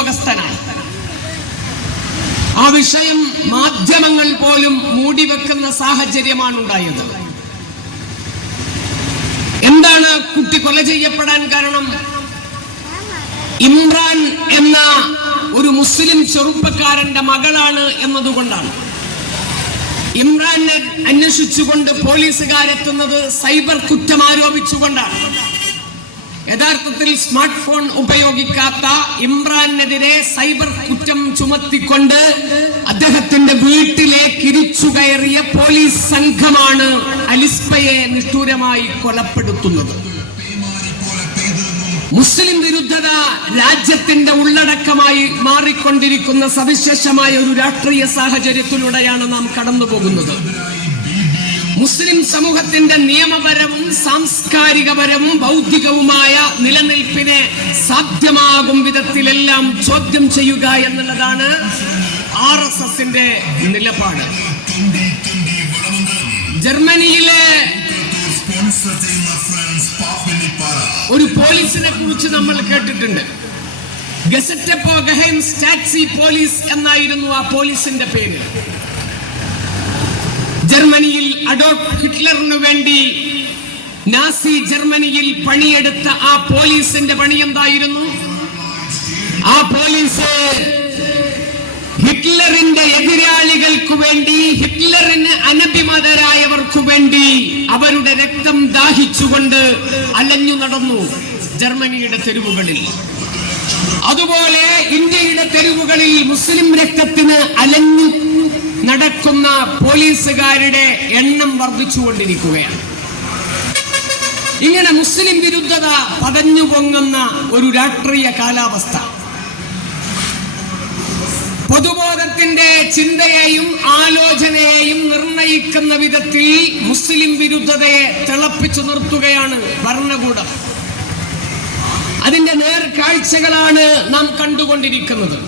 ഉദ്യോഗസ്ഥനായി. ആ വിഷയം മാധ്യമങ്ങൾ പോലും മൂടിവെക്കുന്ന സാഹചര്യമാണ് ഉണ്ടായത്. എന്താണ് കുട്ടി കൊല ചെയ്യപ്പെടാൻ കാരണം? ഇമ്രാൻ എന്ന ഒരു മുസ്ലിം ചെറുപ്പക്കാരന്റെ മകളാണ് എന്നതുകൊണ്ടാണ്. ഇമ്രാനെ അന്വേഷിച്ചുകൊണ്ട് പോലീസുകാരെത്തുന്നത് സൈബർ കുറ്റം ആരോപിച്ചുകൊണ്ടാണ്. യഥാർത്ഥത്തിൽ സ്മാർട്ട് ഫോൺ ഉപയോഗിക്കാത്ത ഇമ്രാനെതിരെ സൈബർ കുറ്റം ചുമത്തിക്കൊണ്ട് അദ്ദേഹത്തിന്റെ വീട്ടിലേക്ക് ഇരിച്ചു കയറിയ പോലീസ് സംഘമാണ് അലിസ്ബയെ നിഷ്ഠൂരമായി കൊലപ്പെടുത്തുന്നത്. മുസ്ലിം വിരുദ്ധത രാജ്യത്തിന്റെ ഉള്ളടക്കമായി മാറിക്കൊണ്ടിരിക്കുന്ന സവിശേഷമായ ഒരു രാഷ്ട്രീയ സാഹചര്യത്തിലൂടെയാണ് നാം കടന്നു പോകുന്നത്. മുസ്ലിം സമൂഹത്തിന്റെ നിയമപരവും സാംസ്കാരികപരവും ബൗദ്ധികവുമായ നിലനിൽപ്പിനെ സാധ്യമാകും വിധത്തിലെല്ലാം ചോദ്യം ചെയ്യുക എന്നുള്ളതാണ് RSSന്റെ നിലപാട്. ജർമ്മനിയിലെ ഒരു പോലീസിനെ കുറിച്ച് നമ്മൾ കേട്ടിട്ടുണ്ട്. ഗസറ്റപ്പോ ഗഹൈം സ്റ്റാറ്റ്സി പോലീസ് എന്നായിരുന്നു ആ പോലീസിന്റെ പേര്. ജർമ്മനിയിൽ അഡോൾഫ് ഹിറ്റ്ലറിനു വേണ്ടി നാസി ജർമ്മനിയിൽ പണിയെടുത്ത ആ പോലീസിന്റെ പണി എന്തായിരുന്നു? ആ പോലീസ് ഹിറ്റ്ലറിന്റെ എതിരാളികൾക്കു വേണ്ടി, ഹിറ്റ്ലറിന് അനഭിമതരായവർക്കു വേണ്ടി അവരുടെ രക്തം ദാഹിച്ചുകൊണ്ട് അലഞ്ഞു നടന്നു ജർമ്മനിയുടെ തെരുവുകളിൽ. അതുപോലെ ഇന്ത്യയുടെ തെരുവുകളിൽ മുസ്ലിം രക്തത്തിന് അലഞ്ഞു നടക്കുന്ന പോലീസുകാരുടെ എണ്ണം വർദ്ധിച്ചുകൊണ്ടിരിക്കുകയാണ്. ഇങ്ങനെ മുസ്ലിം വിരുദ്ധത പതഞ്ഞു പൊങ്ങുന്ന ഒരു രാഷ്ട്രീയ കാലാവസ്ഥ പൊതുബോധത്തിന്റെ ചിന്തയെയും ആലോചനയെയും നിർണയിക്കുന്ന വിധത്തിൽ മുസ്ലിം വിരുദ്ധതയെ തിളപ്പിച്ചു നിർത്തുകയാണ് ഭരണകൂടം. അതിന്റെ നേർക്കാഴ്ചകളാണ് നാം കണ്ടുകൊണ്ടിരിക്കുന്നത്.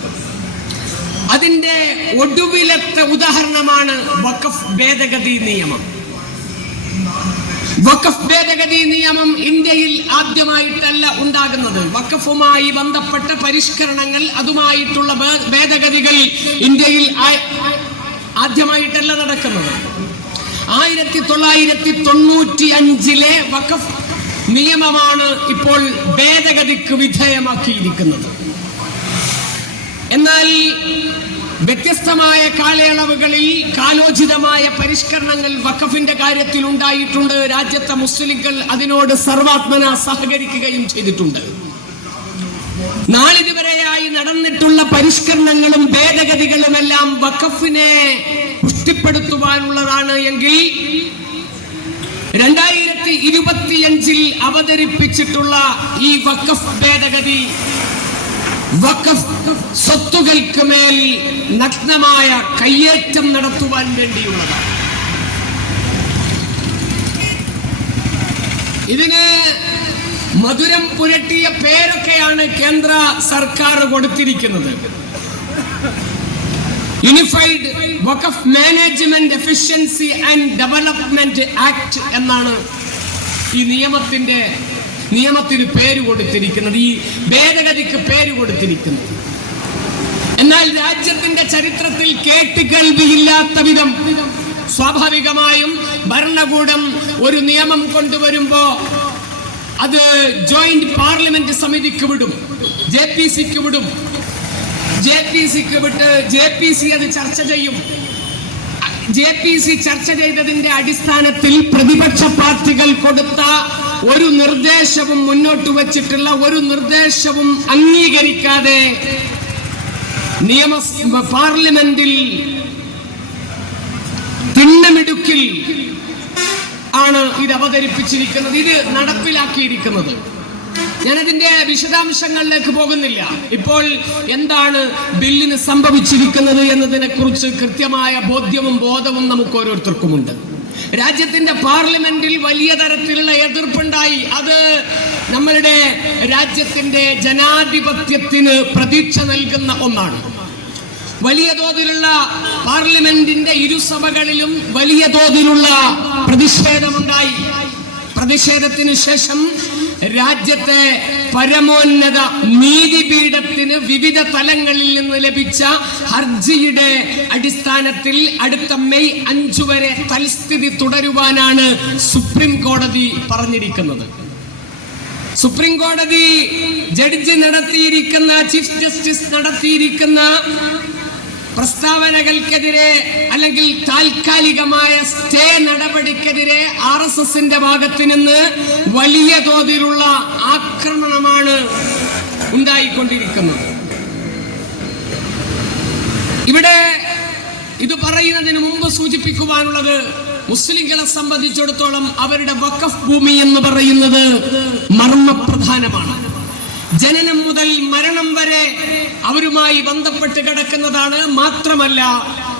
അതിന്റെ ഒടുവിലത്തെ ഉദാഹരണമാണ് വഖഫ് ഭേദഗതി നിയമം. വഖഫ് ഭേദഗതി നിയമം ഇന്ത്യയിൽ ആദ്യമായിട്ടല്ല ഉണ്ടാകുന്നത്. വഖഫുമായി ബന്ധപ്പെട്ട പരിഷ്കരണങ്ങൾ, അതുമായിട്ടുള്ള ഭേദഗതികൾ ഇന്ത്യയിൽ ആദ്യമായിട്ടല്ല നടക്കുന്നത്. 1995 വഖഫ് നിയമമാണ് ഇപ്പോൾ ഭേദഗതിക്ക് വിധേയമാക്കിയിരിക്കുന്നത്. എന്നാൽ വ്യത്യസ്തമായ കാലയളവുകളിൽ കാലോചിതമായ പരിഷ്കരണങ്ങൾ വഖഫിന്റെ കാര്യത്തിൽ ഉണ്ടായിട്ടുണ്ട്. രാജ്യത്തെ മുസ്ലിങ്ങൾ അതിനോട് സർവാത്മന സഹകരിക്കുകയും ചെയ്തിട്ടുണ്ട്. നാളിതുവരെയായി നടന്നിട്ടുള്ള പരിഷ്കരണങ്ങളും ഭേദഗതികളുമെല്ലാം വഖഫിനെ പുഷ്ടിപ്പെടുത്തുവാനുള്ളതാണ് എങ്കിൽ 2025 അവതരിപ്പിച്ചിട്ടുള്ള ഈ വഖഫ് ഭേദഗതി വഖഫ് സ്വത്തുകൾക്ക് മേൽ നഗ്നമായ കയ്യേറ്റം നടത്തുവാൻ വേണ്ടിയുള്ളതാണ്. ഇതിന് മധുരം പുരട്ടിയ പേരൊക്കെയാണ് കേന്ദ്ര സർക്കാർ കൊടുത്തിരിക്കുന്നത്. Unified Waqf management efficiency and development act എന്നാണ് ഈ നിയമത്തിന് പേര് കൊടുത്തിരിക്കുന്നത്, ഈ ഭേദഗതിക്ക് പേര് കൊടുത്തിരിക്കുന്നത്. എന്നാൽ രാജ്യത്തിന്റെ ചരിത്രത്തിൽ കേട്ടുകേൾവിയില്ലാത്ത വിധം സ്വാഭാവികമായും ഭരണകൂടം ഒരു നിയമം കൊണ്ടുവരുമ്പോ അത് ജോയിന്റ് പാർലമെന്റ് സമിതിക്ക് വിടും, JPCക്ക് വിടും. JPCക്ക് വിട്ട് JPC അത് ചർച്ച ചെയ്യും. JPC ചർച്ച ചെയ്തതിന്റെ അടിസ്ഥാനത്തിൽ പ്രതിപക്ഷ പാർട്ടികൾ കൊടുത്ത ഒരു നിർദ്ദേശവും മുന്നോട്ട് വച്ചിട്ടുള്ള ഒരു നിർദ്ദേശവും അംഗീകരിക്കാതെ പാർലമെന്റിൽ തിണ്ണമിടുക്കിൽ ആണ് ഇത് അവതരിപ്പിച്ചിരിക്കുന്നത്, ഇത് നടപ്പിലാക്കിയിരിക്കുന്നത്. ഞാനതിന്റെ വിശദാംശങ്ങളിലേക്ക് പോകുന്നില്ല. ഇപ്പോൾ എന്താണ് ബില്ലിന് സംഭവിച്ചിരിക്കുന്നത് എന്നതിനെ കുറിച്ച് കൃത്യമായ ബോധവും നമുക്ക് ഓരോരുത്തർക്കുമുണ്ട്. രാജ്യത്തിന്റെ പാർലമെന്റിൽ വലിയ തരത്തിലുള്ള എതിർപ്പുണ്ടായി. അത് നമ്മളുടെ രാജ്യത്തിന്റെ ജനാധിപത്യത്തിന് പ്രതീക്ഷ നൽകുന്ന ഒന്നാണ്. വലിയ തോതിലുള്ള പാർലമെന്റിന്റെ ഇരുസഭകളിലും വലിയ തോതിലുള്ള പ്രതിഷേധമുണ്ടായി. പ്രതിഷേധത്തിന് ശേഷം രാജ്യത്തെ പരമോന്നത നീതിപീഠത്തിന് വിവിധ തലങ്ങളിൽ നിന്ന് ലഭിച്ച ഹർജിയുടെ അടിസ്ഥാനത്തിൽ അടുത്ത മെയ് 5 വരെ തൽസ്ഥിതി തുടരുവാനാണ് സുപ്രീം കോടതി പറഞ്ഞിരിക്കുന്നത്. സുപ്രീം കോടതി ജഡ്ജി നടത്തിയിരിക്കുന്ന, ചീഫ് ജസ്റ്റിസ് നടത്തിയിരിക്കുന്ന പ്രസ്താവനകൾക്കെതിരെ അല്ലെങ്കിൽ താൽക്കാലികമായ സ്റ്റേ നടപടിക്കെതിരെ RSSന്റെ ഭാഗത്ത് നിന്ന് വലിയ തോതിലുള്ള ആക്രമണമാണ് ഉണ്ടായിക്കൊണ്ടിരിക്കുന്നത്. ഇവിടെ ഇത് പറയുന്നതിന് മുമ്പ് സൂചിപ്പിക്കുവാനുള്ളത്, മുസ്ലിങ്ങളെ സംബന്ധിച്ചിടത്തോളം അവരുടെ വഖഫ് ഭൂമി എന്ന് പറയുന്നത് മർമ്മപ്രധാനമാണ്. ജനനം മുതൽ മരണം വരെ അവരുമായി ബന്ധപ്പെട്ട് കിടക്കുന്നതാണ്. മാത്രമല്ല,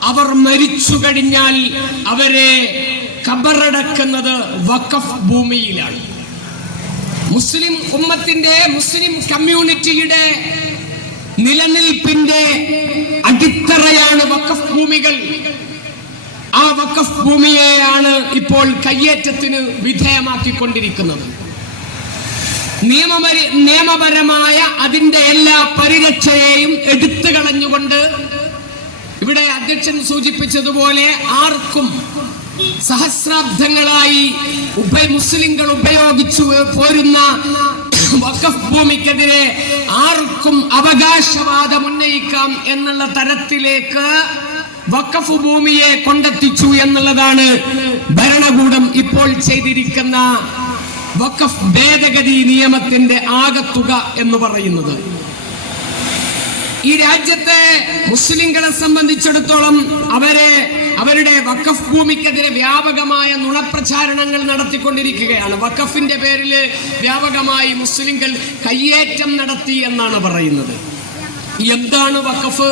അവർ മരിച്ചു കഴിഞ്ഞാൽ അവരെ ഖബറടക്കുന്നത് വഖഫ് ഭൂമിയിലാണ്. മുസ്ലിം ഉമ്മത്തിന്റെ, മുസ്ലിം കമ്മ്യൂണിറ്റിയുടെ നിലനിൽപ്പിന്റെ അടിത്തറയാണ് വഖഫ് ഭൂമികൾ. ആ വഖഫ് ഭൂമിയെയാണ് ഇപ്പോൾ കയ്യേറ്റത്തിന് വിധേയമാക്കിക്കൊണ്ടിരിക്കുന്നത്. നിയമപരമായ അതിന്റെ എല്ലാ പരിരക്ഷയെയും എടുത്തു കളഞ്ഞുകൊണ്ട്, ഇവിടെ അധ്യക്ഷൻ സൂചിപ്പിച്ചതുപോലെ, ആർക്കും സഹസ്രാബ്ദങ്ങളായി മുസ്ലിങ്ങൾ ഉപയോഗിച്ചു പോരുന്ന വഖഫ് ഭൂമിക്കെതിരെ ആർക്കും അവകാശവാദം ഉന്നയിക്കാം എന്നുള്ള തരത്തിലേക്ക് വഖഫ് ഭൂമിയെ കൊണ്ടെത്തിച്ചു എന്നുള്ളതാണ് ഭരണകൂടം ഇപ്പോൾ ചെയ്തിരിക്കുന്ന വഖഫ് ഭേദഗതി നിയമത്തിന്റെ ആകത്തുക എന്ന് പറയുന്നത്. ഈ രാജ്യത്തെ മുസ്ലിങ്ങളെ സംബന്ധിച്ചിടത്തോളം അവരുടെ വഖഫ് ഭൂമിക്കെതിരെ വ്യാപകമായ നുണപ്രചാരണങ്ങൾ നടത്തിക്കൊണ്ടിരിക്കുകയാണ്. വഖഫിന്റെ പേരിൽ വ്യാപകമായി മുസ്ലിങ്ങൾ കയ്യേറ്റം നടത്തി എന്നാണ് പറയുന്നത്. എന്താണ് വഖഫ്?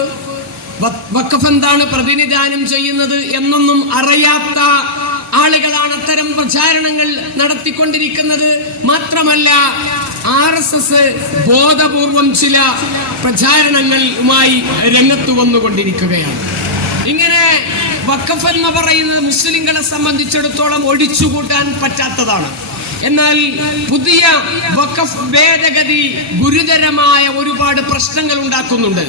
വഖഫ് എന്താണ് പ്രതിനിധാനം ചെയ്യുന്നത് എന്നൊന്നും അറിയാത്ത ആളുകളാണ് അത്തരം പ്രചാരണങ്ങൾ നടത്തിക്കൊണ്ടിരിക്കുന്നത്. മാത്രമല്ല, RSS ബോധപൂർവം ചില പ്രചാരണങ്ങളുമായി രംഗത്ത് വന്നുകൊണ്ടിരിക്കുകയാണ്. ഇങ്ങനെ വഖഫ് എന്ന് പറയുന്നത് മുസ്ലിങ്ങളെ സംബന്ധിച്ചിടത്തോളം ഒഴിച്ചുകൂട്ടാൻ പറ്റാത്തതാണ്. എന്നാൽ പുതിയ വഖഫ് ഭേദഗതി ഗുരുതരമായ ഒരുപാട് പ്രശ്നങ്ങൾ ഉണ്ടാക്കുന്നുണ്ട്.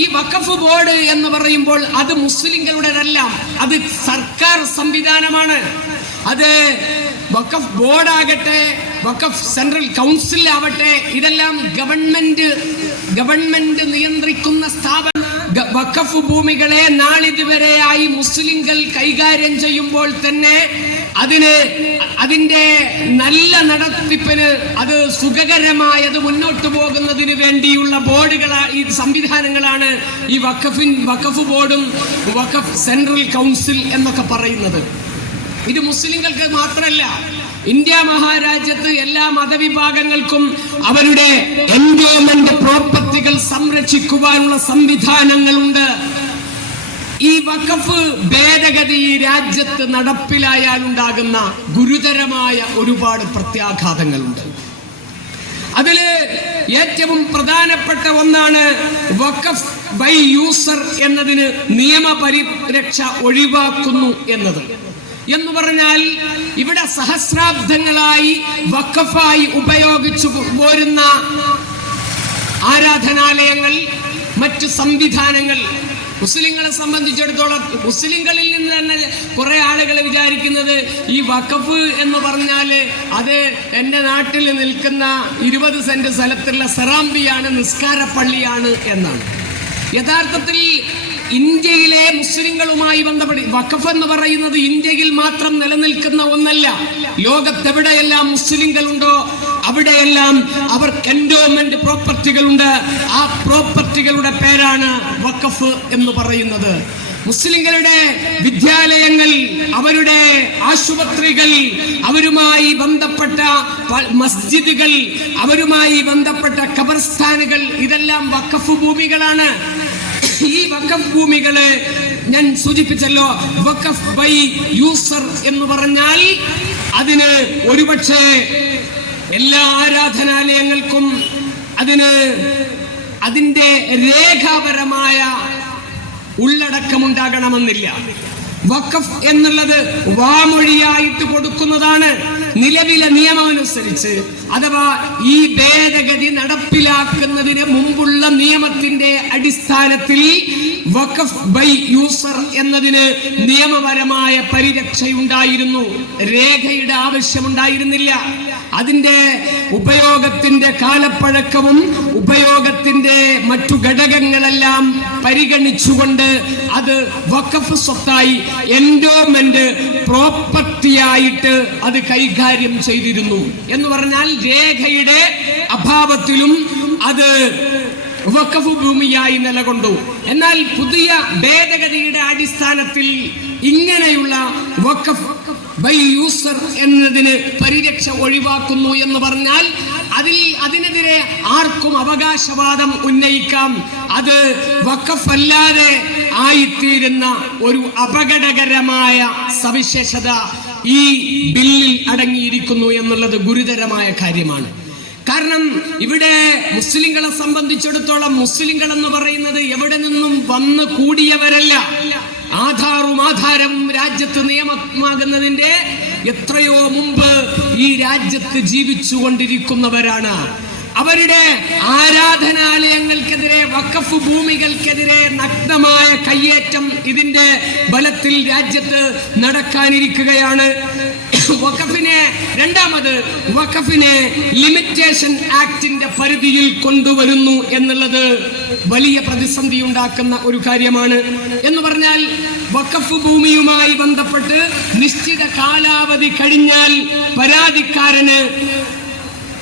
ഈ വഖഫ് ബോർഡ് എന്ന് പറയുമ്പോൾ അത് മുസ്ലിങ്ങളുടേതല്ല, അത് സർക്കാർ സംവിധാനമാണ്. അത് വഖഫ് ബോർഡാകട്ടെ, വഖഫ് സെൻട്രൽ കൗൺസിൽ ആവട്ടെ, ഇതെല്ലാം ഗവൺമെന്റ് നിയന്ത്രിക്കുന്ന സ്ഥാപനം. വഖഫ് ഭൂമികളെ നാളിതുവരെയായി മുസ്ലിങ്ങൾ കൈകാര്യം ചെയ്യുമ്പോൾ തന്നെ അതിന്റെ നല്ല നടത്തിപ്പിന്, അത് സുഖകരമായത് മുന്നോട്ട് പോകുന്നതിന് വേണ്ടിയുള്ള ഈ സംവിധാനങ്ങളാണ് ഈ വഖഫ് ബോർഡും വഖഫ് സെൻട്രൽ കൗൺസിൽ എന്നൊക്കെ പറയുന്നത്. ഇത് മുസ്ലിങ്ങൾക്ക് മാത്രമല്ല, ഇന്ത്യ മഹാരാജ്യത്ത് എല്ലാ മതവിഭാഗങ്ങൾക്കും അവരുടെ എൻഡോമെന്റ് പ്രോപ്പർട്ടികൾ സംരക്ഷിക്കുവാനുള്ള സംവിധാനങ്ങളുണ്ട്. ഈ വഖഫ് ഭേദഗതി ഈ രാജ്യത്ത് നടപ്പിലായാൽ ഉണ്ടാകുന്ന ഗുരുതരമായ ഒരുപാട് പ്രത്യാഘാതങ്ങളുണ്ട്. അതില് ഏറ്റവും പ്രധാനപ്പെട്ട ഒന്നാണ് വഖഫ് ബൈ യൂസർ എന്നതിന് നിയമപരിരക്ഷ ഒഴിവാക്കുന്നു എന്നത്. എന്ന് പറഞ്ഞാൽ, ഇവിടെ സഹസ്രാബ്ദങ്ങളായി വഖഫായി ഉപയോഗിച്ചു പോരുന്ന ആരാധനാലയങ്ങൾ, മറ്റു സംവിധാനങ്ങൾ, മുസ്ലിങ്ങളെ സംബന്ധിച്ചിടത്തോളം മുസ്ലിങ്ങളിൽ നിന്ന് തന്നെ കുറെ ആളുകൾ വിചാരിക്കുന്നത് ഈ വഖഫ് എന്ന് പറഞ്ഞാല് അത് എൻ്റെ നാട്ടിൽ നിൽക്കുന്ന 20 സെന്റ് സ്ഥലത്തുള്ള സെറാംബിയാണ്, നിസ്കാര പള്ളിയാണ് എന്നാണ്. യഥാർത്ഥത്തിൽ ഇന്ത്യയിലെ മുസ്ലിങ്ങളുമായി ബന്ധപ്പെട്ട് വഖഫ് എന്ന് പറയുന്നത് ഇന്ത്യയിൽ മാത്രം നിലനിൽക്കുന്ന ഒന്നല്ല. ലോകത്തെവിടെയെല്ലാം മുസ്ലിങ്ങളുണ്ടോ അവിടെയെല്ലാം അവർക്ക് എൻഡോമെന്റ് പ്രോപ്പർട്ടികളുണ്ട്. ആ പ്രോപ്പർട്ടികളുടെ പേരാണ് വഖഫ് എന്ന് പറയുന്നത്. മുസ്ലിങ്ങളുടെ വിദ്യാലയങ്ങൾ, അവരുടെ ആശുപത്രികൾ, അവരുമായി ബന്ധപ്പെട്ട മസ്ജിദുകൾ, അവരുമായി ബന്ധപ്പെട്ട ഖബർസ്ഥാനുകൾ, ഇതെല്ലാം വഖഫ് ഭൂമികളാണ്. ഈ വഖഫ് ഭൂമികളെ ഞാൻ സൂചിപ്പിച്ചല്ലോ, വഖഫ് ബൈ യൂസർ എന്ന് പറഞ്ഞാൽ അതിന് ഒരുപക്ഷെ എല്ലാ ആരാധനാലയങ്ങൾക്കും അതിന്റെ രേഖാപരമായ ഉള്ളടക്കമുണ്ടാകണമെന്നില്ല. വഖഫ് എന്നുള്ളത് വാമൊഴിയായിട്ട് കൊടുക്കുന്നതാണ്. നിലവിലെ നിയമമനുസരിച്ച് അഥവാ ഈ ഭേദഗതി നടപ്പിലാക്കുന്നതിന് മുമ്പുള്ള നിയമത്തിന്റെ അടിസ്ഥാനത്തിൽ വഖഫ് ബൈ യൂസർ എന്നതിന് നിയമപരമായ പരിരക്ഷയുണ്ടായിരുന്നു. രേഖയുടെ ആവശ്യമുണ്ടായിരുന്നില്ല. അതിന്റെ ഉപയോഗത്തിന്റെ കാലപ്പഴക്കവും ഉപയോഗത്തിന്റെ മറ്റു ഘടകങ്ങളെല്ലാം പരിഗണിച്ചുകൊണ്ട് അത് വഖഫ് സ്വത്തായി എൻഡോമെന്റ് പ്രോപ്പർട്ടിയായിട്ട് അത് കൈകാര്യം ചെയ്തിരുന്നു. എന്ന് പറഞ്ഞാൽ രേഖയുടെ അഭാവത്തിലും അത് വഖഫ് ഭൂമിയായി നിലകൊണ്ടു. എന്നാൽ പുതിയ ഭേദഗതിയുടെ അടിസ്ഥാനത്തിൽ ഇങ്ങനെയുള്ള വഖഫ് ബൈ യൂസർ എന്നതിന് പരിരക്ഷ ഒഴിവാക്കുന്നു എന്ന് പറഞ്ഞാൽ അതിനെതിരെ ആർക്കും അവകാശവാദം ഉന്നയിക്കാം. അത് വഖഫ് അല്ലാതെ ആയിത്തീരുന്ന ഒരു അപകടകരമായ സവിശേഷത ഈ ബില്ലിൽ അടങ്ങിയിരിക്കുന്നു എന്നുള്ളത് ഗുരുതരമായ കാര്യമാണ്. കാരണം ഇവിടെ മുസ്ലിങ്ങളെ സംബന്ധിച്ചിടത്തോളം മുസ്ലിങ്ങൾ എന്ന് പറയുന്നത് എവിടെ നിന്നും വന്ന് കൂടിയവരല്ല. ആധാരവും രാജ്യത്ത് നിയമമാകുന്നതിന്റെ എത്രയോ മുമ്പ് ഈ രാജ്യത്ത് ജീവിച്ചു കൊണ്ടിരിക്കുന്നവരാണ്. അവരുടെ ആരാധനാലയങ്ങൾക്കെതിരെ വഖഫ് ഭൂമികൾക്കെതിരെ നഗ്നമായ കയ്യേറ്റം ഇതിന്റെ ബലത്തിൽ രാജ്യത്ത് നടക്കാനിരിക്കുകയാണ്. വഖഫിനെ ലിമിറ്റേഷൻ ആക്ടിന്റെ പരിധിയിൽ കൊണ്ടുവരുന്നു എന്നുള്ളത് വലിയ പ്രതിസന്ധി ഉണ്ടാക്കുന്ന ഒരു കാര്യമാണ്. എന്ന് പറഞ്ഞാൽ വഖഫ് ഭൂമിയുമായി ബന്ധപ്പെട്ട് നിശ്ചിത കാലാവധി കഴിഞ്ഞാൽ പരാതിക്കാരന്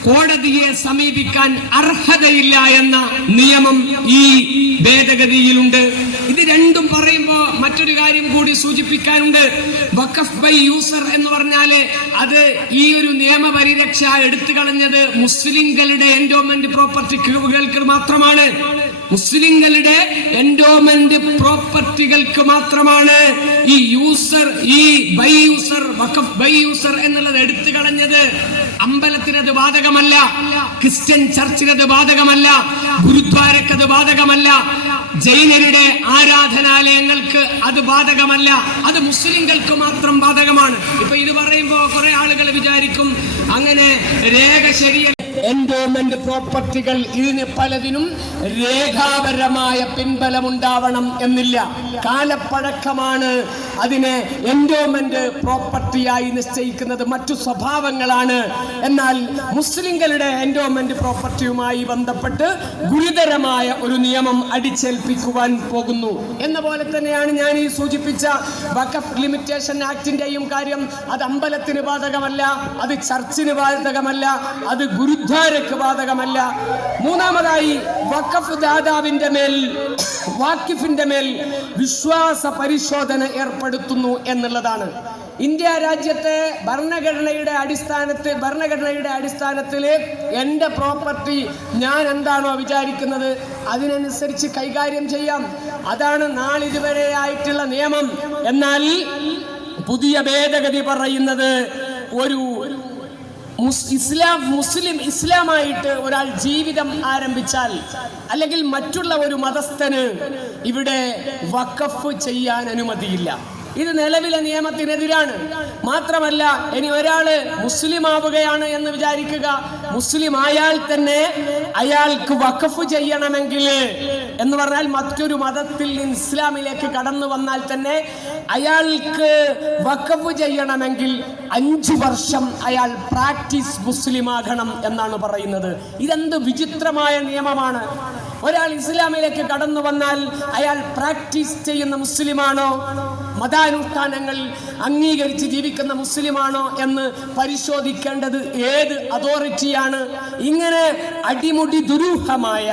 കോടതിയെ സമീപിക്കാൻ അർഹതയില്ല എന്ന നിയമം ഈ ഭേദഗതിയിലുണ്ട്. ഇത് രണ്ടും പറയുമ്പോൾ മറ്റൊരു കാര്യം കൂടി സൂചിപ്പിക്കാനുണ്ട്. വഖഫ് ബൈ യൂസർ എന്ന് പറഞ്ഞാല് അത് ഈ ഒരു നിയമപരിരക്ഷ എടുത്തു കളഞ്ഞത് മുസ്ലിങ്ങളുടെ എൻഡോമെന്റ് പ്രോപ്പർട്ടികൾക്ക് മാത്രമാണ്. മുസ്ലിങ്ങളുടെ എൻഡോമെന്റ് പ്രോപ്പർട്ടികൾക്ക് മാത്രമാണ് ഈ ബൈ യൂസർ വഖഫ് ബൈ യൂസർ എന്നുള്ളത് എടുത്തു കളഞ്ഞത്. അമ്പലത്തിനത് ബാധകമല്ല, ക്രിസ്ത്യൻ ചർച്ചിനത് ബാധകമല്ല, ഗുരുദ്വാരക്കത് ബാധകമല്ല, ജൈനരുടെ ആരാധനാലയങ്ങൾക്ക് അത് ബാധകമല്ല. അത് മുസ്ലിങ്ങൾക്ക് മാത്രം ബാധകമാണ്. ഇപ്പൊ ഇത് പറയുമ്പോ കുറെ ആളുകൾ വിചാരിക്കും അങ്ങനെ രേഖ ശരിയല്ല. എൻഡോമെന്റ് പ്രോപ്പർട്ടികൾ ഇതിന് പലതിനും രേഖാപരമായ പിൻബലമുണ്ടാവണം എന്നില്ല. കാലപ്പഴക്കമാണ് അതിനെ എൻഡോമെന്റ് പ്രോപ്പർട്ടിയായി നിശ്ചയിക്കുന്നത്, മറ്റു സ്വഭാവങ്ങളാണ്. എന്നാൽ മുസ്ലിങ്ങളുടെ എൻഡോമെന്റ് പ്രോപ്പർട്ടിയുമായി ബന്ധപ്പെട്ട് ഗുരുതരമായ ഒരു നിയമം അടിച്ചേൽപ്പിക്കുവാൻ പോകുന്നു എന്ന പോലെ തന്നെയാണ് ഞാൻ ഈ സൂചിപ്പിച്ച വഖഫ് ലിമിറ്റേഷൻ ആക്ടിന്റെയും കാര്യം. അത് അമ്പലത്തിന് ബാധകമല്ല, അത് ചർച്ചിന് ബാധകമല്ല, അത് ഗുരുദ്വാരക്ക് ബാധകമല്ല. മൂന്നാമതായി വഖഫ് ദാതാവിന്റെ മേൽ വാക്കിഫിന്റെ മേൽ വിശ്വാസ പരിശോധന ഏർപ്പെടുത്തുന്നു എന്നുള്ളതാണ്. ഇന്ത്യ രാജ്യത്തെ ഭരണഘടനയുടെ അടിസ്ഥാനത്തിൽ എൻ്റെ പ്രോപ്പർട്ടി ഞാൻ എന്താണോ വിചാരിക്കുന്നത് അതിനനുസരിച്ച് കൈകാര്യം ചെയ്യാം. അതാണ് നാളിതുവരെ ആയിട്ടുള്ള നിയമം. എന്നാൽ പുതിയ ഭേദഗതി പറയുന്നത് ഒരു ഇസ്ലാമായിട്ട് ഒരാൾ ജീവിതം ആരംഭിച്ചാൽ അല്ലെങ്കിൽ മറ്റുള്ള ഒരു മതസ്ഥന് ഇവിടെ വഖഫ് ചെയ്യാൻ അനുമതിയില്ല. ഇത് നിലവിലെ നിയമത്തിനെതിരാണ്. മാത്രമല്ല, ഇനി ഒരാള് മുസ്ലിം ആവുകയാണ് എന്ന് വിചാരിക്കുക, മുസ്ലിം ആയാൽ തന്നെ അയാൾക്ക് വഖഫ് ചെയ്യണമെങ്കിൽ എന്ന് പറഞ്ഞാൽ മറ്റൊരു മതത്തിൽ ഇസ്ലാമിലേക്ക് കടന്നു വന്നാൽ തന്നെ അയാൾക്ക് വഖഫ് ചെയ്യണമെങ്കിൽ 5 വർഷം അയാൾ പ്രാക്ടീസ് മുസ്ലിം ആകണം എന്നാണ് പറയുന്നത്. ഇതെന്ത് വിചിത്രമായ നിയമമാണ്! ഒരാൾ ഇസ്ലാമിലേക്ക് കടന്നു വന്നാൽ അയാൾ പ്രാക്ടീസ് ചെയ്യുന്ന മുസ്ലിമാണോ, മതാനുഷ്ഠാനങ്ങൾ അംഗീകരിച്ച് ജീവിക്കുന്ന മുസ്ലിമാണോ എന്ന് പരിശോധിക്കേണ്ടത് ഏത് അതോറിറ്റിയാണ്? ഇങ്ങനെ അടിമുടി ദുരൂഹമായ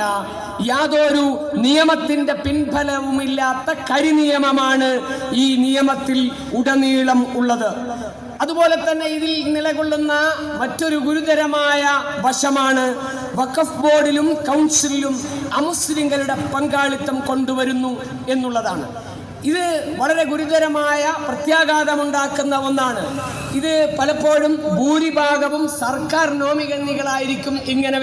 യാതൊരു നിയമത്തിന്റെ പിൻഫലവുമില്ലാത്ത കരിനിയമമാണ് ഈ നിയമത്തിൽ ഉടനീളം ഉള്ളത്. അതുപോലെ തന്നെ ഇതിൽ നിലകൊള്ളുന്ന മറ്റൊരു ഗുരുതരമായ വശമാണ് വഖഫ് ബോർഡിലും കൗൺസിലിലും അമുസ്ലിങ്ങളുടെ പങ്കാളിത്തം കൊണ്ടുവരുന്നു എന്നുള്ളതാണ്. ഇത് വളരെ ഗുരുതരമായ പ്രത്യാഘാതമുണ്ടാക്കുന്ന ഒന്നാണ്. ഇത് പലപ്പോഴും ഭൂരിഭാഗവും സർക്കാർ നോമികണ്ണികളായിരിക്കും ഇങ്ങനെ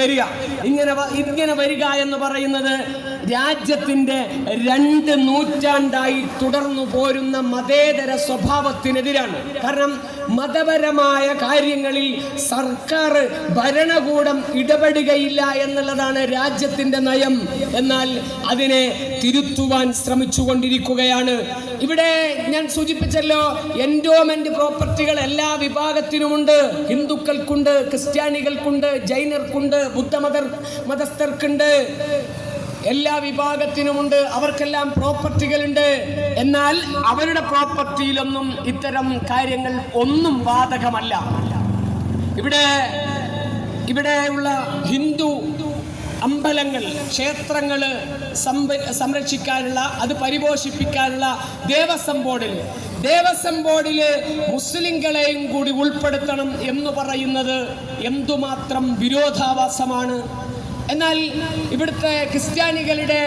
വരിക എന്ന് പറയുന്നത് രാജ്യത്തിൻ്റെ 2 നൂറ്റാണ്ടായി തുടർന്നു പോരുന്ന മതേതര സ്വഭാവത്തിനെതിരാണ്. കാരണം മതപരമായ കാര്യങ്ങളിൽ സർക്കാർ ഭരണകൂടം ഇടപെടുകയില്ല എന്നുള്ളതാണ് രാജ്യത്തിൻ്റെ നയം. എന്നാൽ അതിനെ തിരുത്തുവാൻ ശ്രമിച്ചുകൊണ്ടിരിക്കുകയാണ്. ഇവിടെ ഞാൻ സൂചിപ്പിച്ചല്ലോ, എൻഡോമെന്റ് പ്രോപ്പർട്ടികൾ എല്ലാ വിഭാഗത്തിനുമുണ്ട്. ഹിന്ദുക്കൾക്കുണ്ട്, ക്രിസ്ത്യാനികൾക്കുണ്ട്, ജൈനർക്കുണ്ട്, മതസ്ഥർക്കുണ്ട്, എല്ലാ വിഭാഗത്തിനുമുണ്ട്. അവർക്കെല്ലാം പ്രോപ്പർട്ടികളുണ്ട്. എന്നാൽ അവരുടെ പ്രോപ്പർട്ടിയിലൊന്നും ഇത്തരം കാര്യങ്ങൾ ഒന്നും ബാധകമല്ല. ഇവിടെയുള്ള ഹിന്ദു അമ്പലങ്ങൾ, ക്ഷേത്രങ്ങൾ സംരക്ഷിക്കാനുള്ള, അത് പരിപോഷിപ്പിക്കാനുള്ള ദേവസ്വം ബോർഡിൽ മുസ്ലിങ്ങളെയും കൂടി ഉൾപ്പെടുത്തണം എന്ന് പറയുന്നത് എന്തുമാത്രം വിരോധാഭാസമാണ്. എന്നാൽ ഇവിടുത്തെ ക്രിസ്ത്യാനികളുടെ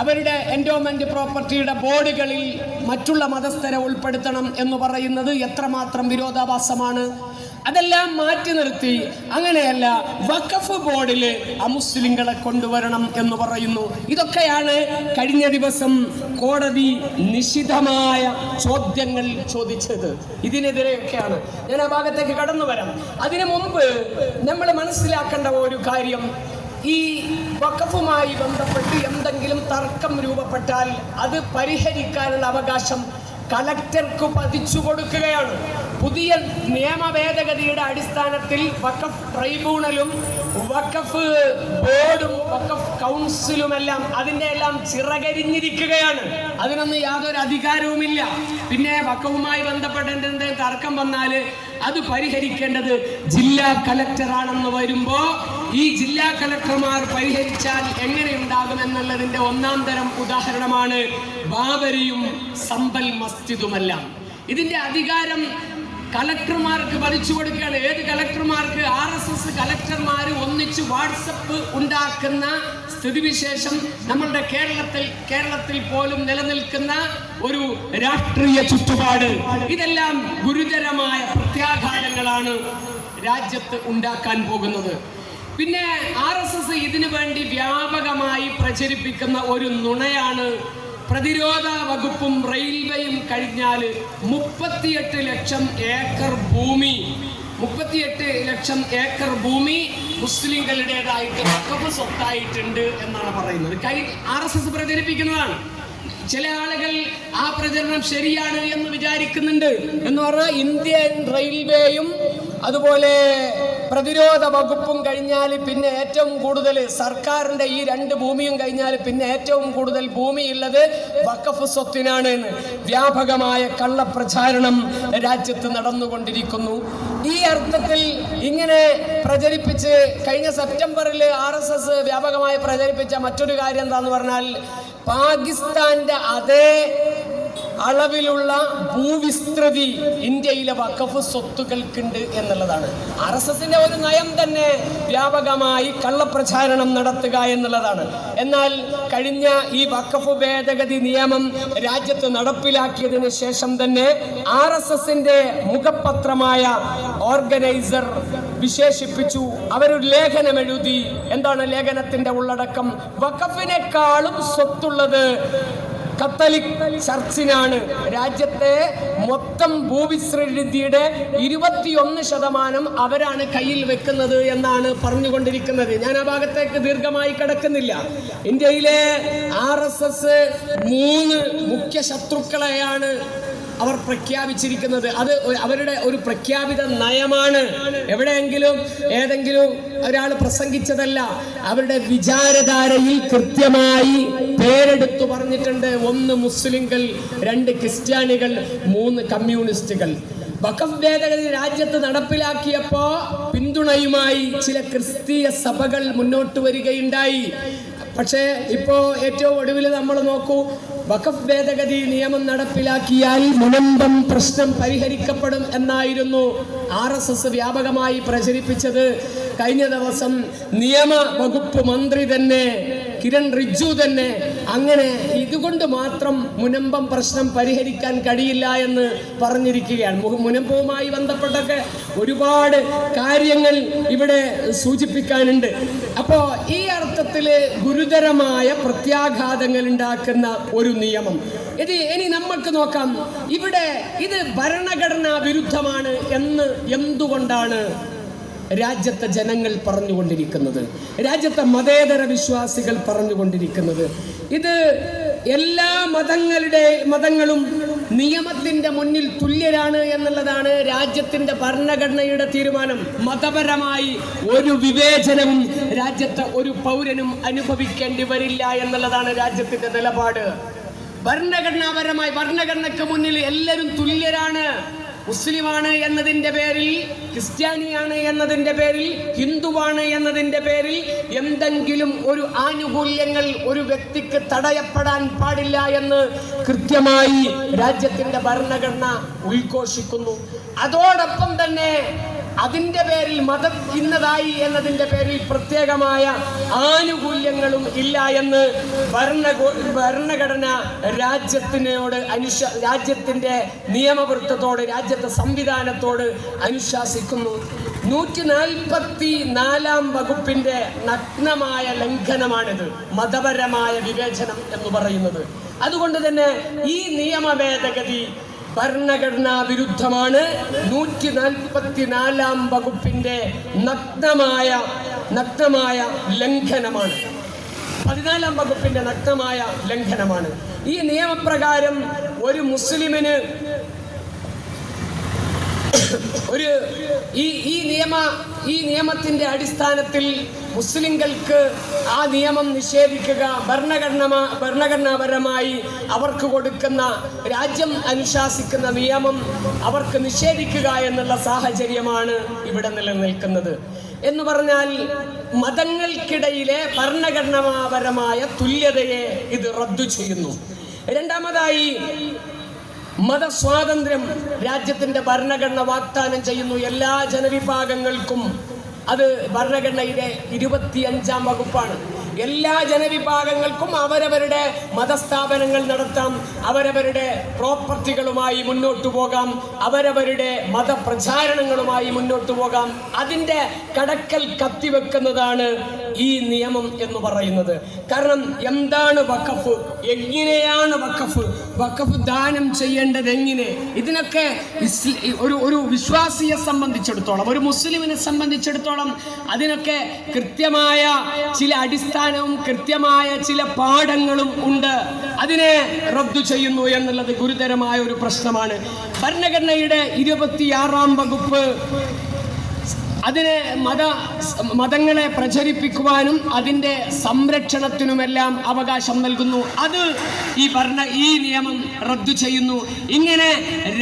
അവരുടെ എൻഡോമെന്റ് പ്രോപ്പർട്ടിയുടെ ബോർഡുകളിൽ മറ്റുള്ള മതസ്ഥരെ ഉൾപ്പെടുത്തണം എന്ന് പറയുന്നത് എത്രമാത്രം വിരോധാഭാസമാണ്. അതെല്ലാം മാറ്റി നിർത്തി അങ്ങനെയല്ല, വഖഫ് ബോർഡിൽ അമുസ്ലിങ്ങളെ കൊണ്ടുവരണം എന്ന് പറയുന്നു. ഇതൊക്കെയാണ് കഴിഞ്ഞ ദിവസം കോടതി നിശിതമായ ചോദ്യങ്ങൾ ചോദിച്ചത്. ഇതിനെതിരെയൊക്കെയാണ് ഞാൻ ആ ഭാഗത്തേക്ക് കടന്നു വരാം. അതിനു മുമ്പ് നമ്മൾ മനസ്സിലാക്കേണ്ട ഒരു കാര്യം, ഈ വഖഫുമായി ബന്ധപ്പെട്ട് എന്തെങ്കിലും തർക്കം രൂപപ്പെട്ടാൽ അത് പരിഹരിക്കാനുള്ള അവകാശം കളക്ടർക്ക് പതിച്ചു കൊടുക്കുകയാണ്. പുതിയ നിയമ ഭേദഗതിയുടെ അടിസ്ഥാനത്തിൽ വഖഫ് ട്രൈബ്യൂണലും വഖഫ് ബോർഡും വഖഫ് കൗൺസിലുമെല്ലാം അതിൻ്റെ എല്ലാം ചിറകരിഞ്ഞിരിക്കുകയാണ്. അതിനൊന്നും യാതൊരു അധികാരവുമില്ല. പിന്നെ വഖഫുമായി ബന്ധപ്പെട്ട എന്തെങ്കിലും തർക്കം വന്നാൽ അത് പരിഹരിക്കേണ്ടത് ജില്ലാ കലക്ടറാണെന്ന് വരുമ്പോൾ ഈ ജില്ലാ കലക്ടർമാർ പരിഹരിച്ചാൽ എങ്ങനെയുണ്ടാകും എന്നുള്ളതിൻ്റെ ഒന്നാം തരം ഉദാഹരണമാണ് ബാബരിയും സമ്പൽ മസ്ജിദുമെല്ലാം. ഇതിൻ്റെ അധികാരം കളക്ടർമാർക്ക് പതിച്ചു കൊടുക്കുകയാണ്. ഏത് കളക്ടർമാർക്ക്? RSS കളക്ടർമാർ ഒന്നിച്ച് വാട്സപ്പ് ഉണ്ടാക്കുന്ന സ്ഥിതിവിശേഷം നമ്മളുടെ കേരളത്തിൽ പോലും നിലനിൽക്കുന്ന ഒരു രാഷ്ട്രീയ ചുറ്റുപാട്. ഇതെല്ലാം ഗുരുതരമായ പ്രത്യാഘാതങ്ങളാണ് രാജ്യത്ത് ഉണ്ടാക്കാൻ പോകുന്നത്. പിന്നെ RSS ഇതിനു വേണ്ടി വ്യാപകമായി പ്രചരിപ്പിക്കുന്ന ഒരു നുണയാണ്, പ്രതിരോധ വകുപ്പും റെയിൽവേയും കഴിഞ്ഞാൽ 38 ലക്ഷം ഏക്കർ ഭൂമി മുസ്ലിങ്ങളുടേതായിട്ട് വഖഫ് സ്വത്തായിട്ടുണ്ട് എന്നാണ് പറയുന്നത്. RSS പ്രചരിപ്പിക്കുന്നതാണ്. ചില ആളുകൾ ആ പ്രചരണം ശരിയാണ് എന്ന് വിചാരിക്കുന്നുണ്ട്. എന്ന് പറഞ്ഞാൽ ഇന്ത്യൻ റെയിൽവേയും അതുപോലെ പ്രതിരോധ വകുപ്പും കഴിഞ്ഞാൽ പിന്നെ ഏറ്റവും കൂടുതൽ സർക്കാരിൻ്റെ ഈ 2 ഭൂമിയും കഴിഞ്ഞാൽ പിന്നെ ഏറ്റവും കൂടുതൽ ഭൂമിയുള്ളത് വഖഫ് സ്വത്തിനാണ് എന്ന് വ്യാപകമായ കള്ളപ്രചാരണം രാജ്യത്ത് നടന്നുകൊണ്ടിരിക്കുന്നു. ഈ അർത്ഥത്തിൽ ഇങ്ങനെ പ്രചരിപ്പിച്ച് കഴിഞ്ഞ സെപ്റ്റംബറിൽ RSS വ്യാപകമായി പ്രചരിപ്പിച്ച മറ്റൊരു കാര്യം എന്താന്ന് പറഞ്ഞാൽ, പാകിസ്ഥാന്റെ അതേ അളവിലുള്ള ഭൂവിസ്തൃതി ഇന്ത്യയിലെ വഖഫ് സ്വത്തുക്കൾക്കുണ്ട് എന്നുള്ളതാണ്. RSSന്റെ ഒരു നയം തന്നെ വ്യാപകമായി കള്ളപ്രചാരണം നടത്തുക എന്നുള്ളതാണ്. എന്നാൽ കഴിഞ്ഞ ഈ വഖഫ് ഭേദഗതി നിയമം രാജ്യത്ത് നടപ്പിലാക്കിയതിന് ശേഷം തന്നെ RSSന്റെ മുഖപത്രമായ ഓർഗനൈസർ വിശേഷിപ്പിച്ചു, അവരൊരു ലേഖനം എഴുതി. എന്താണ് ലേഖനത്തിന്റെ ഉള്ളടക്കം? വഖഫിനേക്കാളും സ്വത്തുള്ളത് കത്തോലിക് ചർച്ചിനാണ്. രാജ്യത്തെ മൊത്തം ഭൂവിസ്തൃതിയുടെ 21% അവരാണ് കയ്യിൽ വെക്കുന്നത് എന്നാണ് പറഞ്ഞുകൊണ്ടിരിക്കുന്നത്. ഞാൻ ആ ഭാഗത്തേക്ക് ദീർഘമായി കടക്കുന്നില്ല. ഇന്ത്യയിലെ RSS 3 മുഖ്യ ശത്രുക്കളെയാണ് അവർ പ്രഖ്യാപിച്ചിരിക്കുന്നത്. അത് അവരുടെ ഒരു പ്രഖ്യാപിത നയമാണ്. എവിടെയെങ്കിലും ഏതെങ്കിലും ഒരാൾ പ്രസംഗിച്ചതല്ല. അവരുടെ വിചാരധാരയിൽ കൃത്യമായി പേരെടുത്തു പറഞ്ഞിട്ടുണ്ട്. 1 മുസ്ലിങ്ങൾ, 2 ക്രിസ്ത്യാനികൾ, 3 കമ്മ്യൂണിസ്റ്റുകൾ. വഖഫ് ഭേദഗതി രാജ്യത്ത് നടപ്പിലാക്കിയപ്പോൾ പിന്തുണയുമായി ചില ക്രിസ്തീയ സഭകൾ മുന്നോട്ട് വരികയുണ്ടായി. പക്ഷേ ഇപ്പോൾ ഏറ്റവും ഒടുവിൽ നമ്മൾ നോക്കൂ, വഖഫ് ഭേദഗതി നിയമം നടപ്പിലാക്കിയാൽ മുനമ്പം പ്രശ്നം പരിഹരിക്കപ്പെടും എന്നായിരുന്നു RSS വ്യാപകമായി പ്രചരിപ്പിച്ചത്. കഴിഞ്ഞ ദിവസം നിയമ വകുപ്പ് മന്ത്രി തന്നെ കിരൺ റിജ്ജു തന്നെ അങ്ങനെ ഇതുകൊണ്ട് മാത്രം മുനമ്പം പ്രശ്നം പരിഹരിക്കാൻ കഴിയില്ല എന്ന് പറഞ്ഞിരിക്കുകയാണ്. മുനമ്പവുമായി ബന്ധപ്പെട്ടൊക്കെ ഒരുപാട് കാര്യങ്ങൾ ഇവിടെ സൂചിപ്പിക്കാനുണ്ട്. അപ്പോ ഈ അർത്ഥത്തിൽ ഗുരുതരമായ പ്രത്യാഘാതങ്ങൾ ഉണ്ടാക്കുന്ന ഒരു നിയമം ഇത് ഇനി നമുക്ക് നോക്കാം. ഇവിടെ ഇത് ഭരണഘടനാ വിരുദ്ധമാണ് എന്ന് എന്തുകൊണ്ടാണ് രാജ്യത്തെ ജനങ്ങൾ പറഞ്ഞുകൊണ്ടിരിക്കുന്നത്, രാജ്യത്തെ മതേതര വിശ്വാസികൾ പറഞ്ഞുകൊണ്ടിരിക്കുന്നത്? ഇത് എല്ലാ മതങ്ങളും നിയമത്തിന്റെ മുന്നിൽ തുല്യരാണ് എന്നുള്ളതാണ് രാജ്യത്തിന്റെ ഭരണഘടനയുടെ തീരുമാനം. മതപരമായി ഒരു വിവേചനവും രാജ്യത്തെ ഒരു പൗരനും അനുഭവിക്കേണ്ടി വരില്ല എന്നുള്ളതാണ് രാജ്യത്തിന്റെ നിലപാട്. ഭരണഘടനാപരമായി ഭരണഘടനയ്ക്ക് മുന്നിൽ എല്ലാവരും തുല്യരാണ്. മുസ്ലിമാണ് എന്നതിൻ്റെ പേരിൽ, ക്രിസ്ത്യാനിയാണ് എന്നതിൻ്റെ പേരിൽ, ഹിന്ദുവാണ് എന്നതിൻ്റെ പേരിൽ എന്തെങ്കിലും ഒരു ആനുകൂല്യങ്ങൾ ഒരു വ്യക്തിക്ക് തടയപ്പെടാൻ പാടില്ല എന്ന് കൃത്യമായി രാജ്യത്തിൻ്റെ ഭരണഘടന ഉദ്ഘോഷിക്കുന്നു. അതോടൊപ്പം തന്നെ അതിൻ്റെ പേരിൽ മതം ഇന്നതായി എന്നതിൻ്റെ പേരിൽ പ്രത്യേകമായ ആനുകൂല്യങ്ങളും ഇല്ല എന്ന് ഭരണഘടന രാജ്യത്തിൻ്റെ നിയമവൃത്തത്തോട്, രാജ്യത്തെ സംവിധാനത്തോട് അനുശാസിക്കുന്നു. 144 വകുപ്പിന്റെ നഗ്നമായ ലംഘനമാണിത്, മതപരമായ വിവേചനം എന്ന് പറയുന്നത്. അതുകൊണ്ട് തന്നെ ഈ നിയമ ഭേദഗതി ഭരണഘടനാ വിരുദ്ധമാണ്. 144 വകുപ്പിന്റെ നഗ്നമായ ലംഘനമാണ്. 14 വകുപ്പിന്റെ നഗ്നമായ ലംഘനമാണ്. ഈ നിയമപ്രകാരം ഒരു മുസ്ലിമിന് ഈ നിയമത്തിന്റെ അടിസ്ഥാനത്തിൽ മുസ്ലിങ്ങൾക്ക് ആ നിയമം നിഷേധിക്കുക, ഭരണഘടനാപരമായി അവർക്ക് കൊടുക്കുന്ന, രാജ്യം അനുശാസിക്കുന്ന നിയമം അവർക്ക് നിഷേധിക്കുക എന്നുള്ള സാഹചര്യമാണ് ഇവിടെ നിലനിൽക്കുന്നത്. എന്ന് പറഞ്ഞാൽ മതങ്ങൾക്കിടയിലെ ഭരണഘടനാപരമായ തുല്യതയെ ഇത് റദ്ദു ചെയ്യുന്നു. രണ്ടാമതായി, മതസ്വാതന്ത്ര്യം രാജ്യത്തിന്റെ ഭരണഘടന വാഗ്ദാനം ചെയ്യുന്നു എല്ലാ ജനവിഭാഗങ്ങൾക്കും. അത് ഭരണഘടനയുടെ 25-ാം വകുപ്പാണ്. എല്ലാ ജനവിഭാഗങ്ങൾക്കും അവരവരുടെ മതസ്ഥാപനങ്ങൾ നടത്താം, അവരവരുടെ പ്രോപ്പർട്ടികളുമായി മുന്നോട്ടു പോകാം, അവരവരുടെ മതപ്രചാരണങ്ങളുമായി മുന്നോട്ടു പോകാം. അതിൻ്റെ കടക്കൽ കത്തിവെക്കുന്നതാണ് ഈ നിയമം എന്ന് പറയുന്നത്. കാരണം എന്താണ് വഖഫ്, എങ്ങനെയാണ് വഖഫ് ദാനം ചെയ്യേണ്ടത്, എങ്ങനെ, ഇതിനൊക്കെ ഒരു വിശ്വാസിയെ സംബന്ധിച്ചിടത്തോളം, ഒരു മുസ്ലിമിനെ സംബന്ധിച്ചിടത്തോളം അതിനൊക്കെ കൃത്യമായ ചില അടിസ്ഥാനവും കൃത്യമായ ചില പാഠങ്ങളും ഉണ്ട്. അതിനെ റദ്ദു ചെയ്യുന്നു എന്നുള്ളത് ഗുരുതരമായ ഒരു പ്രശ്നമാണ്. ഭരണഘടനയുടെ 26-ാം വകുപ്പ് അതിനെ മതങ്ങളെ പ്രചരിപ്പിക്കുവാനും അതിൻ്റെ സംരക്ഷണത്തിനുമെല്ലാം അവകാശം നൽകുന്നു. അത് ഈ നിയമം റദ്ദു ചെയ്യുന്നു. ഇങ്ങനെ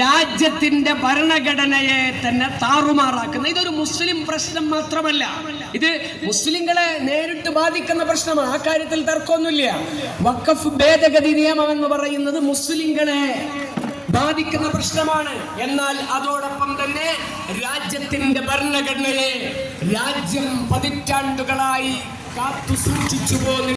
രാജ്യത്തിൻ്റെ ഭരണഘടനയെ തന്നെ താറുമാറാക്കുന്ന, ഇതൊരു മുസ്ലിം പ്രശ്നം മാത്രമല്ല, ഇത് മുസ്ലിങ്ങളെ നേരിട്ട് ബാധിക്കുന്ന പ്രശ്നമാണ്. ആ കാര്യത്തിൽ തർക്കമൊന്നുമില്ല. വഖഫ് ഭേദഗതി നിയമം എന്ന് പറയുന്നത് മുസ്ലിങ്ങളെ ബാധിക്കുന്ന പ്രശ്നമാണ്. എന്നാൽ അതോടൊപ്പം തന്നെ രാജ്യത്തിന്റെ ഭരണഘടനയെ രാജ്യം പതിറ്റാണ്ടുകളായി കാത്തു സൂക്ഷിച്ചു പോകുന്നു.